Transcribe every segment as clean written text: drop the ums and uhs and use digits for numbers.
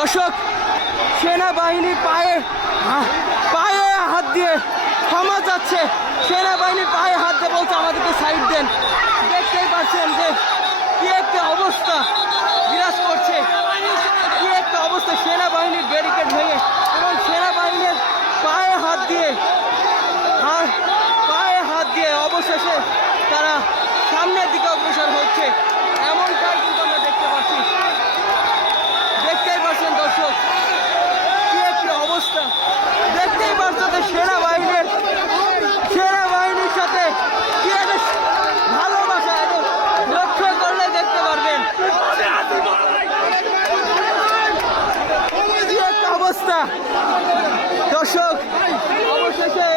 দর্শক, সেনাবাহিনী পায়ে হাত দিয়ে ক্ষমা চাচ্ছে। সেনাবাহিনী পায়ে হাত দিয়ে বলছে আমাদেরকে সাইড দেন। দেখতেই পাচ্ছেন যে কি একটা অবস্থা বিরাজ করছে, কি একটা অবস্থা। সেনাবাহিনীর ব্যারিকেড ভেঙে এবং সেনাবাহিনীর পায়ে হাত দিয়ে অবশেষে তারা সামনের দিকে অগ্রসর হচ্ছে, এমনটাই কিন্তু আমরা দেখতে পাচ্ছি। দেখতেই পাচ্ছেন দর্শক, কি একটা অবস্থা। দেখতেই পাচ্ছেন যে সেনাবাহিনীর সাথে কি একটা ভালোবাসা, এবং লক্ষ্য করলে দেখতে পারবেন কি একটা অবস্থা। দর্শক, অবশেষে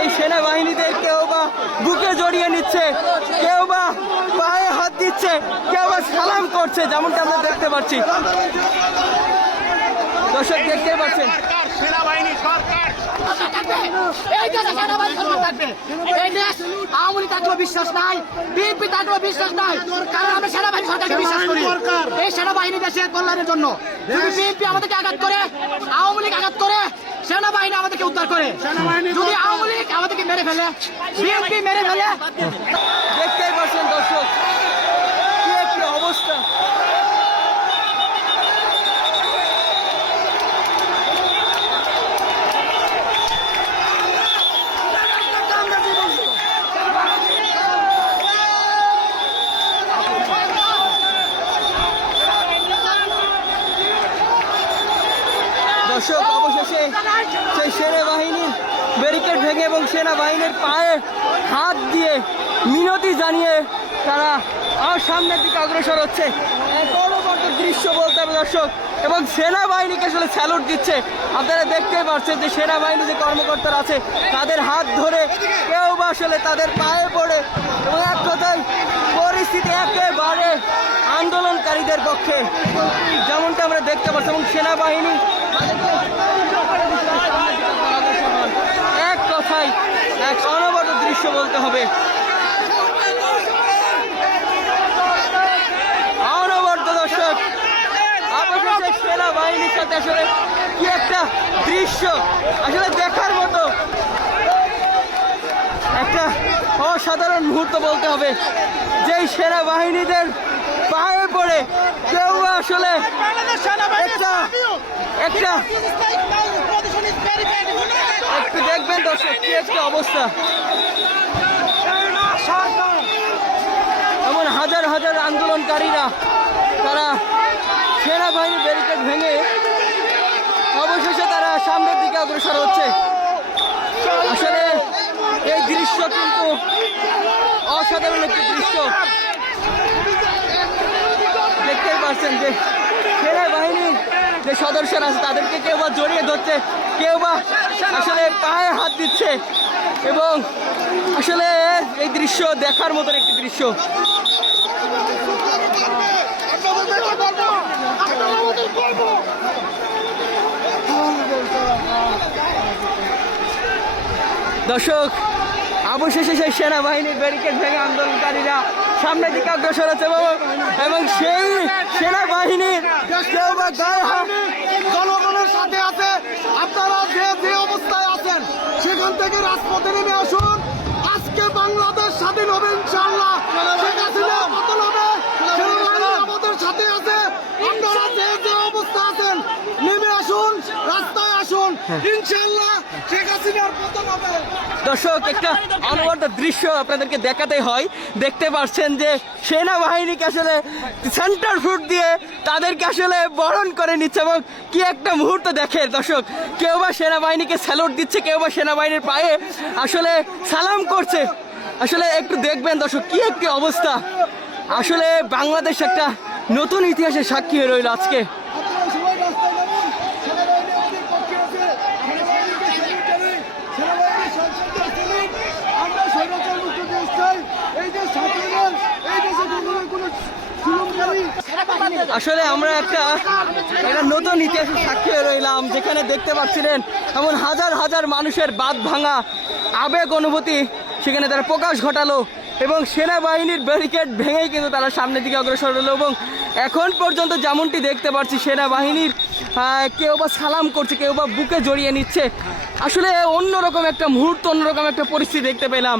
এই সেনাবাহিনীদের কেউ বা বুকে জড়িয়ে নিচ্ছে, কেউ বা পায়ে হাত দিচ্ছে, কেউ বা সালাম করছে, যেমনটা আমরা দেখতে পাচ্ছি। দর্শক, দেখতে পাচ্ছেন সেনাবাহিনী সরকার এই দেশে সেনাবাহিনী সরকার থাকবে। এই দেশ আওয়ামী লীগ থাকলেও বিশ্বাস নাই, বিএনপি থাকলেও বিশ্বাস নাই, কারণ আমরা সেনাবাহিনী সরকারকে বিশ্বাস করি। এই সেনাবাহিনী দেশের কল্যাণের জন্য। যদি বিএনপি আমাদেরকে আঘাত করে, আওয়ামী লীগ আঘাত করে, সেনাবাহিনী আমাদেরকে উদ্ধার করে। যদি আওয়ামী লীগ আমাদেরকে মেরে ফেলে, বিএনপি মেরে ফেলে। দেখতেই পাচ্ছেন দর্শক, কি একটা অবস্থা। দর্শক, অবশেষে সেই সেনাবাহিনীর ব্যারিকেড ভেঙে এবং সেনাবাহিনীর পায়ে হাত দিয়ে মিনতি জানিয়ে তারা আর সামনের দিকে অগ্রসর হচ্ছে। পরবর্তী দৃশ্য বলতে হবে দর্শক, এবং সেনাবাহিনীকে আসলে স্যালুট দিচ্ছে। আপনারা দেখতেই পাচ্ছেন যে সেনাবাহিনী যে কর্মকর্তারা আছে তাদের হাত ধরে, কেউ বা আসলে তাদের পায়ে পড়ে, এবং এক কথায় পরিস্থিতি একেবারে আন্দোলনকারীদের পক্ষে, যেমনটা আমরা দেখতে পাচ্ছি। এবং সেনাবাহিনী এক কথায় এক অনবদ্য দৃশ্য বলতে হবে, অনবদ্য। দর্শক, অবশেষে সেনাবাহিনীর সাথে আসলে কি একটা দৃশ্য, আসলে দেখার মতো একটা অসাধারণ মুহূর্ত বলতে হবে। যেই সেনাবাহিনীদের পায়ে পড়ে কেউ আসলে একটা একটু দেখবেন দর্শক, কি একটা অবস্থা। এমন হাজার হাজার আন্দোলনকারীরা তারা সেনাবাহিনীর ব্যারিকেড ভেঙে অবশেষে তারা সামনের দিকে অগ্রসর হচ্ছে। আসলে এই দৃশ্য কিন্তু অসাধারণ একটি দৃশ্য। দেখতেই পাচ্ছেন যে সেনাবাহিনীর যে সদস্যরা আছে তাদেরকে কেউ বা জড়িয়ে ধরছে, কেউ বা আসলে পায়ে হাত দিচ্ছে, এবং আসলে এই দৃশ্য দেখার মতন একটি দৃশ্য। দর্শক, অবশেষে সেই সেনাবাহিনীর ব্যারিকেড ভেঙে আন্দোলনকারীরা সামনের দিকে অগ্রসর হচ্ছে, এবং সেই সেনাবাহিনীর কেউ বা গায়ে হাত জনগণের সাথে আছে। আপনারা যে অবস্থায় আছেন সেখান থেকে রাজপথে নেমে আসুন। আজকে বাংলাদেশ স্বাধীন হবে ইনশাআল্লাহ। শেখ হাসিনা পতন হবে, সেনাবাহিনী আমাদের সাথে আছে। আপনারা যে অবস্থা আছেন নেমে আসুন, রাস্তায় আসুন, ইনশাআল্লাহ শেখ হাসিনার পতন হবে। দর্শক, একটা অনবদ্য দৃশ্য আপনাদেরকে দেখাতে হয়। দেখতে পাচ্ছেন যে সেনাবাহিনীকে আসলে সেন্টার ফুট দিয়ে তাদেরকে আসলে বরণ করে নিচ্ছে, এবং কি একটা মুহূর্ত দেখে দর্শক। কেউ বা সেনাবাহিনীকে স্যালুট দিচ্ছে, কেউ বা সেনাবাহিনীর পায়ে আসলে সালাম করছে। আসলে একটু দেখবেন দর্শক, কি একটি অবস্থা। আসলে বাংলাদেশ একটা নতুন ইতিহাসের সাক্ষী হয়ে রইল আজকে। আপনারা সবাই রাস্তায় নামুন। সেনাবাহিনী আমাদের পক্ষে আছে। সেনাবাহিনীকে সেক্রেটারি, সেনাবাহিনী সংসদীয় শ্রমিক, আমরা স্বৈরাচার মুক্ত দেশ চাই। এই দেশ স্বাধীন, এই দেশে কোনো জুলুমকারী। আসলে আমরা একটা নতুন ইতিহাসের সাক্ষী হয়ে রইলাম, যেখানে দেখতে পাচ্ছিলেন এমন হাজার হাজার মানুষের বাঁধ ভাঙা আবেগ অনুভূতি সেখানে তারা প্রকাশ ঘটালো। এবং সেনাবাহিনীর ব্যারিকেড ভেঙেই কিন্তু তারা সামনের দিকে অগ্রসর হলো। এবং এখন পর্যন্ত যেমনটি দেখতে পাচ্ছি সেনাবাহিনীর কেউ বা সালাম করছে, কেউ বা বুকে জড়িয়ে নিচ্ছে। আসলে অন্যরকম একটা মুহূর্ত, অন্যরকম একটা পরিস্থিতি দেখতে পেলাম।